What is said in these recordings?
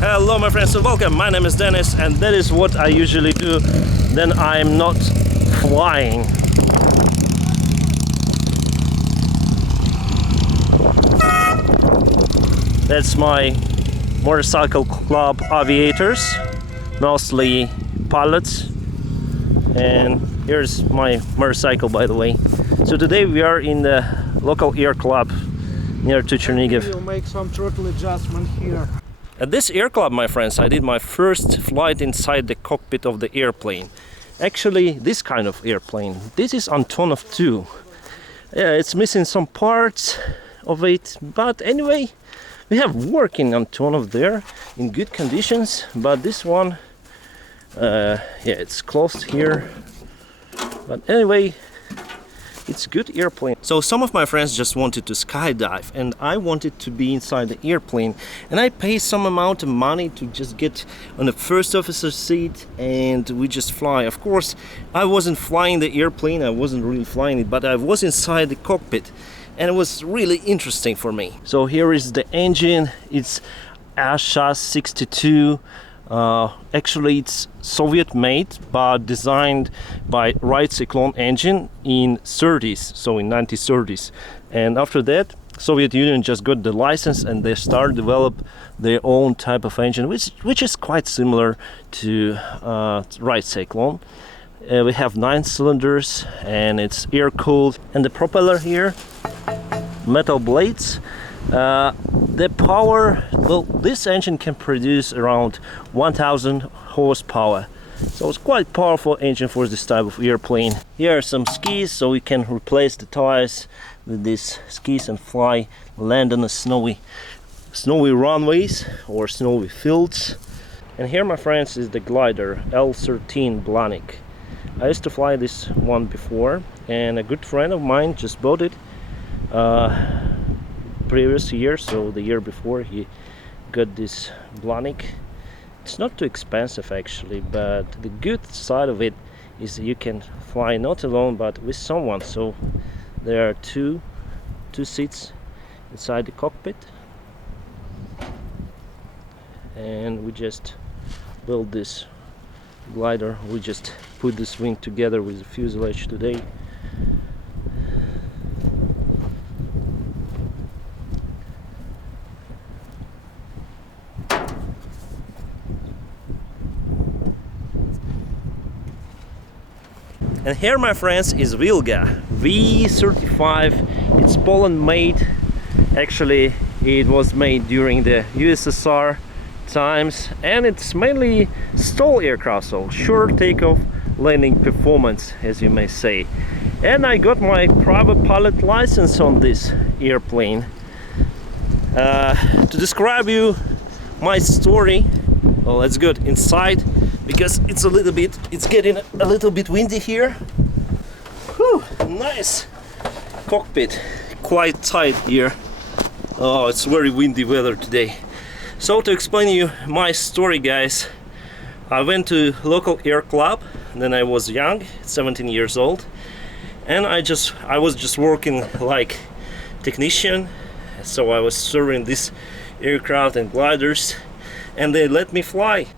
Hello my friends, so welcome. My name is Dennis and that is what I usually do when I'm not flying. That's my motorcycle club aviators, mostly pilots. And here's my motorcycle, by the way. So today we are in the local air club near to Chernihiv. We'll make some throttle adjustment here. At this air club, my friends, I did my first flight inside the cockpit of the airplane. Actually, this kind of airplane. This is Antonov 2. Yeah, it's missing some parts of it, but anyway, we have working Antonov there in good conditions. But this one, yeah, it's closed here. But anyway, it's a good airplane. So some of my friends just wanted to skydive and I wanted to be inside the airplane, and I paid some amount of money to just get on the first officer seat and we just fly. Of course, I wasn't flying the airplane, I wasn't really flying it, but I was inside the cockpit and it was really interesting for me. So here is the engine. It's Ashas 62. Actually it's Soviet made but designed by Wright Cyclone engine in 30s, so in 1930s, and after that Soviet Union just got the license and they started to develop their own type of engine which is quite similar to Wright Cyclone. We have 9 cylinders and it's air cooled, and the propeller here, metal blades. The power, well, this engine can produce around 1000 horsepower, so it's quite powerful engine for this type of airplane. Here are some skis, so we can replace the tires with these skis and fly, land on the snowy runways or snowy fields. And here, my friends, is the glider L13 Blanik. I used to fly this one before, and a good friend of mine just bought it previous year, so the year before he got this Blanik. It's not too expensive actually, but the good side of it is you can fly not alone but with someone. So there are two seats inside the cockpit, and we just build this glider. We just put this wing together with the fuselage today. And here, my friends, is Vilga V35. It's Poland made. Actually, it was made during the USSR times, and it's mainly STOL aircraft, so short takeoff landing performance, as you may say. And I got my private pilot license on this airplane. To describe you my story, well, let's go inside, because it's getting a little bit windy here. Whew, nice cockpit, quite tight here. Oh, it's very windy weather today. So to explain you my story, guys, I went to local air club. Then I was young, 17 years old, and I was just working like technician. So I was serving this aircraft and gliders, and they let me fly.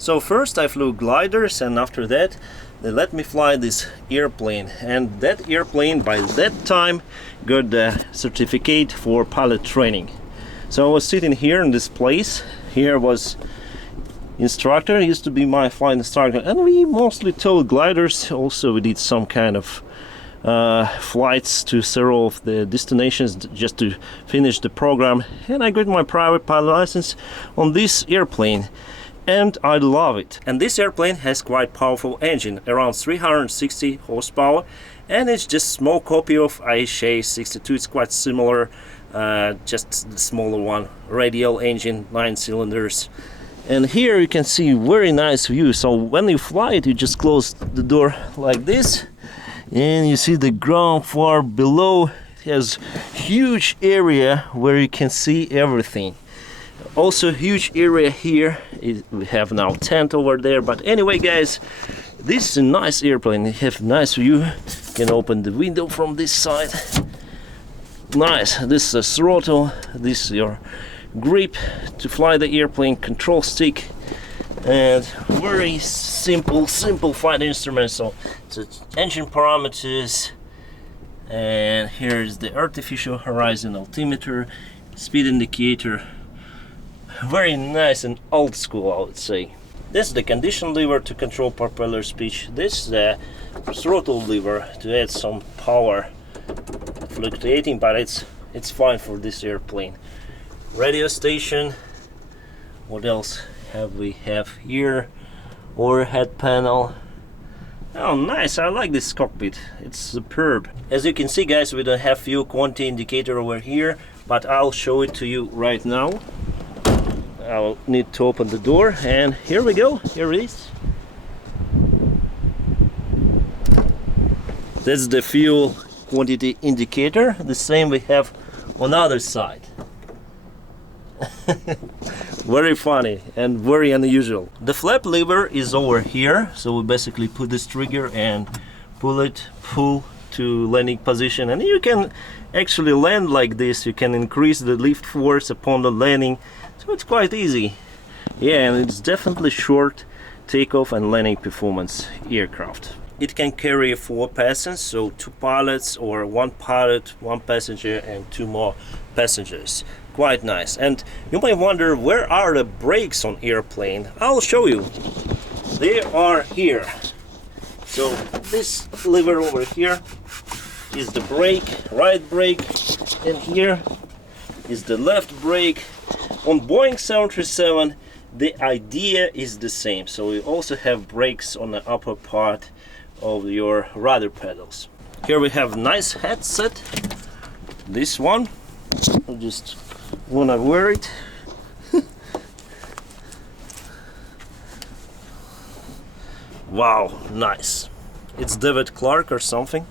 So first I flew gliders, and after that they let me fly this airplane, and that airplane by that time got the certificate for pilot training. So I was sitting here in this place. Here was instructor, he used to be my flight instructor, and we mostly towed gliders. Also we did some kind of flights to several of the destinations just to finish the program, and I got my private pilot license on this airplane. And I love it. And this airplane has quite powerful engine, around 360 horsepower, and it's just small copy of IHA 62. It's quite similar, just the smaller one, radial engine, 9 cylinders. And here you can see very nice view. So when you fly it, you just close the door like this, and you see the ground far below. It has huge area where you can see everything. Also huge area here. We have now tent over there, but anyway, guys, this is a nice airplane. You have nice view. You can open the window from this side. Nice. This is a throttle. This is your grip to fly the airplane, control stick, and very simple flight instrument. So it's engine parameters, and here's the artificial horizon altimeter, speed indicator. Very nice and old school, I would say. This is the condition lever to control propeller speed. This is the throttle lever to add some power, fluctuating, but it's fine for this airplane. Radio station. What else we have here? Overhead panel. Oh, nice! I like this cockpit. It's superb. As you can see, guys, we don't have fuel quantity indicator over here, but I'll show it to you right now. I'll need to open the door, and here we go. Here it is. That's the fuel quantity indicator. The same we have on the other side. Very funny and very unusual. The flap lever is over here, so we basically put this trigger and pull to landing position, and you can actually land like this. You can increase the lift force upon the landing, so it's quite easy. Yeah, and it's definitely short takeoff and landing performance aircraft. It can carry 4 passengers, so 2 pilots, or 1 pilot, 1 passenger, and 2 more passengers. Quite nice. And you may wonder, where are the brakes on airplane? I'll show you. They are here. So this lever over here is the brake, right brake, and here is the left brake. On Boeing 737 the idea is the same, so we also have brakes on the upper part of your rudder pedals. Here we have nice headset. This one, I just wanna wear it. Wow, nice. It's David Clark or something.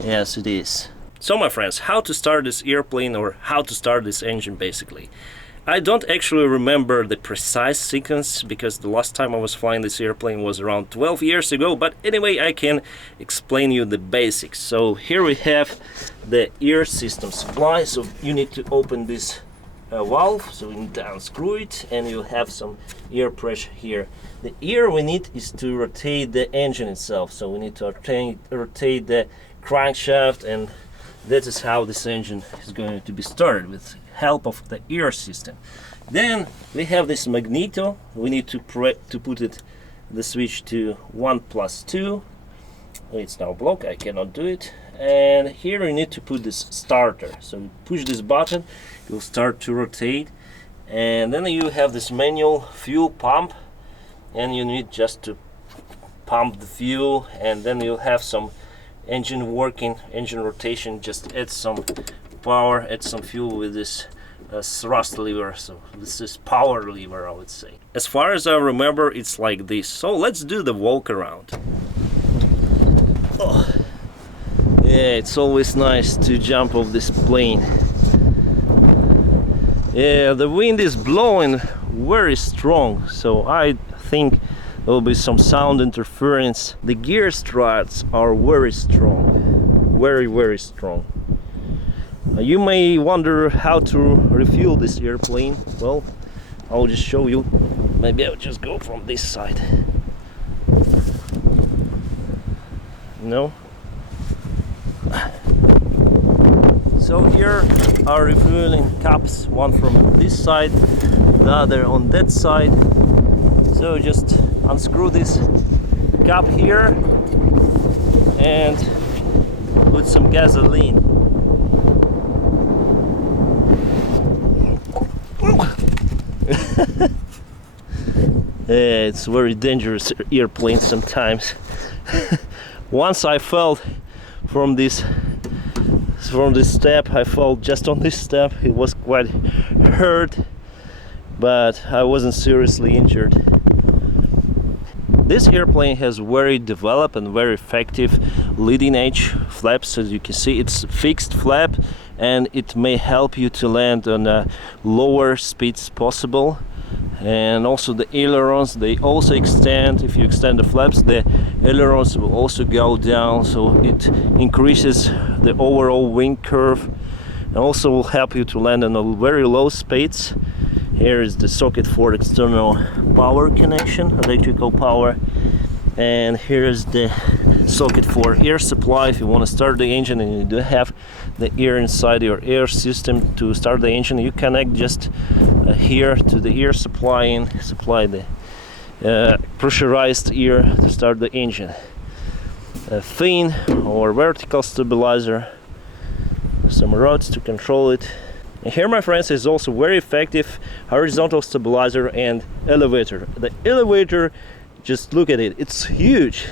Yes, it is. So my friends, how to start this airplane, or how to start this engine basically. I don't actually remember the precise sequence, because the last time I was flying this airplane was around 12 years ago, but anyway, I can explain you the basics. So here we have the air system supply. So you need to open this valve, so we need to unscrew it, and you have some air pressure here. The air we need is to rotate the engine itself, so we need to rotate the crankshaft, and that is how this engine is going to be started, with help of the air system. Then we have this magneto. We need to put it the switch to 1+2. It's now blocked, I cannot do it. And here you need to put this starter, so you push this button, it will start to rotate. And then you have this manual fuel pump, and you need just to pump the fuel, and then you'll have some engine working, engine rotation. Just add some power, add some fuel with this thrust lever. So this is power lever, I would say. As far as I remember, it's like this. So let's do the walk around. Oh. Yeah, it's always nice to jump off this plane. Yeah, the wind is blowing very strong, so I think there will be some sound interference. The gear struts are very strong, very strong. You may wonder how to refuel this airplane. Well, I'll just show you. Maybe I'll just go from this side. No? So here are refueling caps, one from this side, the other on that side. So just unscrew this cap here and put some gasoline. Yeah, it's very dangerous airplane sometimes. Once I fell from this step, I fell just on this step. It was quite hurt, but I wasn't seriously injured. This airplane has very developed and very effective leading edge flaps. As you can see, it's fixed flap, and it may help you to land on lower speeds possible. And also the ailerons, they also extend. If you extend the flaps, the ailerons will also go down, so it increases the overall wing curve. and also will help you to land on a very low speeds. Here is the socket for external power connection, electrical power, and here is the socket for air supply. If you want to start the engine and you do have the air inside your air system to start the engine, you connect just here to the air supply and supply the pressurized air to start the engine. A fin or vertical stabilizer, some rods to control it. And here, my friends, is also very effective horizontal stabilizer and elevator. The elevator, just look at it, it's huge.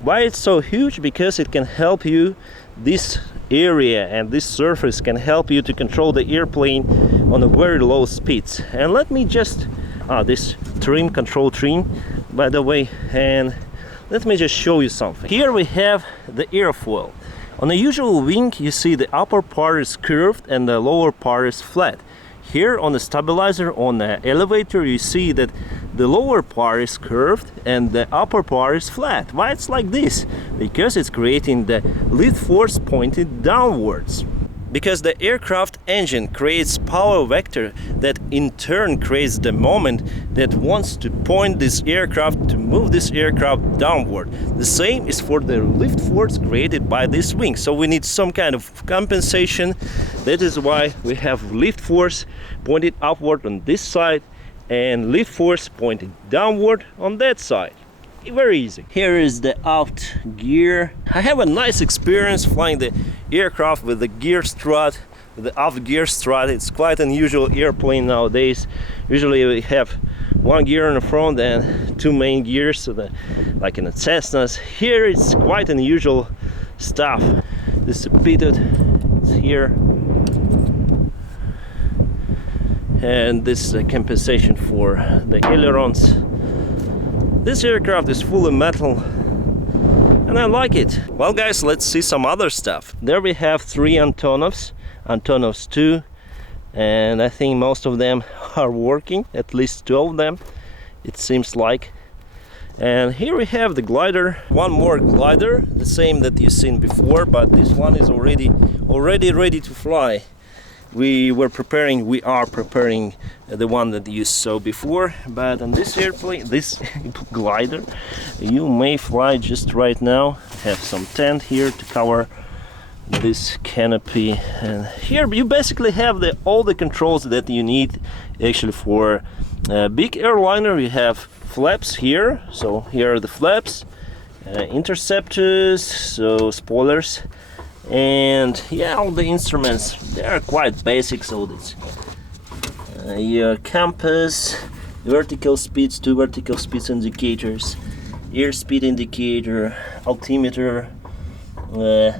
Why it's so huge? Because it can help you, this area and this surface can help you to control the airplane on a very low speeds. And let me just this trim, control trim, by the way, and let me just show you something. Here we have the airfoil. On a usual wing, you see the upper part is curved and the lower part is flat. Here on the stabilizer, on the elevator, you see that the lower part is curved and the upper part is flat. Why it's like this? Because it's creating the lift force pointed downwards. Because the aircraft engine creates power vector that in turn creates the moment that wants to point this aircraft, to move this aircraft downward. The same is for the lift force created by this wing. So we need some kind of compensation. That is why we have lift force pointed upward on this side and lift force pointed downward on that side. Very easy. Here is the aft gear. I have a nice experience flying the aircraft with the gear strut, with the aft gear strut. It's quite an unusual airplane nowadays. Usually we have one gear in the front and two main gears, so like in the Cessnas. Here it's quite unusual stuff. This is pitted, it's here. And this is a compensation for the ailerons. This aircraft is fully metal and I like it. Well guys, let's see some other stuff. There we have 3 Antonovs, Antonovs 2, and I think most of them are working, at least 2 of them, it seems like. And here we have the glider, one more glider, the same that you've seen before, but this one is already ready to fly. We are preparing the one that you saw before, but on this airplane, this glider, you may fly just right now. Have some tent here to cover this canopy, and here you basically have all the controls that you need actually for a big airliner. You have flaps here, so here are the flaps, interceptors, so spoilers. And yeah, all the instruments, they are quite basic. So this your compass, vertical speeds, 2 vertical speeds indicators, airspeed indicator, altimeter.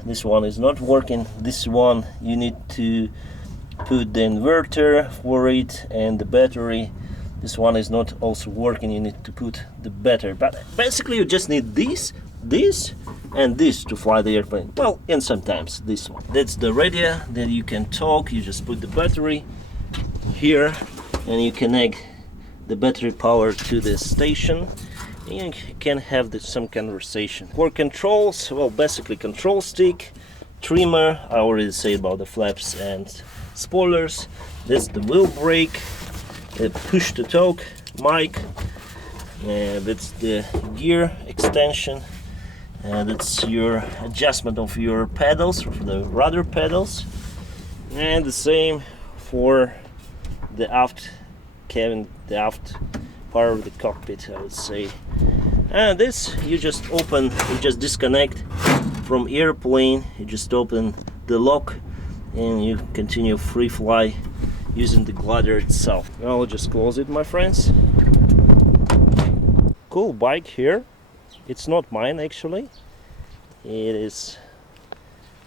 This one is not working. This one you need to put the inverter for it, and the battery. This one is not also working. You need to put the battery. But basically you just need this and this to fly the airplane. Well, and sometimes this one. That's the radio that you can talk. You just put the battery here and you connect the battery power to the station and you can have some conversation. For controls, well, basically control stick, trimmer, I already said about the flaps and spoilers. That's the wheel brake, push to talk mic, that's the gear extension. That's your adjustment of your pedals, for the rudder pedals, and the same for the aft cabin, the aft part of the cockpit, I would say. And this you just open, you just disconnect from airplane, you just open the lock and you continue free fly using the glider itself. Now I'll just close it, my friends. Cool bike here. It's not mine actually, it is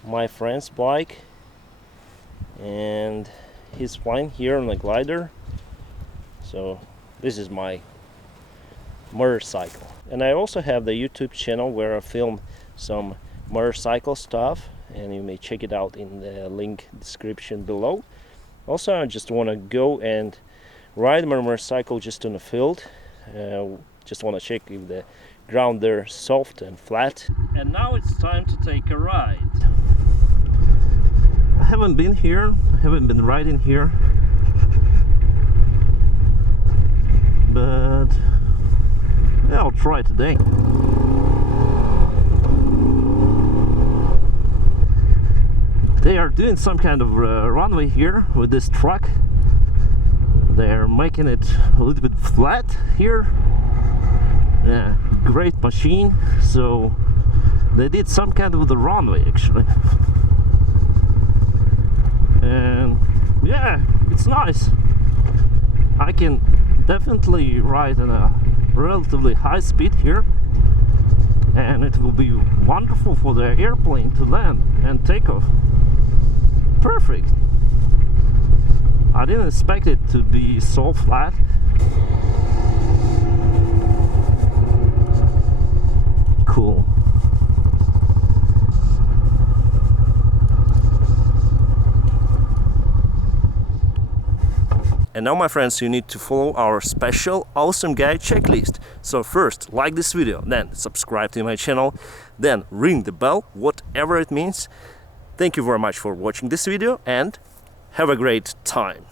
my friend's bike, and he's flying here on the glider. So this is my motorcycle, and I also have the YouTube channel where I film some motorcycle stuff, and you may check it out in the link description below. Also, I just want to go and ride my motorcycle just on the field. Just want to check if the ground there is soft and flat. And now it's time to take a ride. haven't been here, I haven't been riding here, but yeah, I'll try today. They are doing some kind of runway here with this truck. They're making it a little bit flat here. Yeah, great machine. So they did some kind of the runway actually. And yeah, it's nice. I can definitely ride at a relatively high speed here, and it will be wonderful for the airplane to land and take off. Perfect. I didn't expect it to be so flat. Cool. And now, my friends, you need to follow our special awesome guide checklist. So first, like this video, then subscribe to my channel, then ring the bell, whatever it means. Thank you very much for watching this video, and have a great time.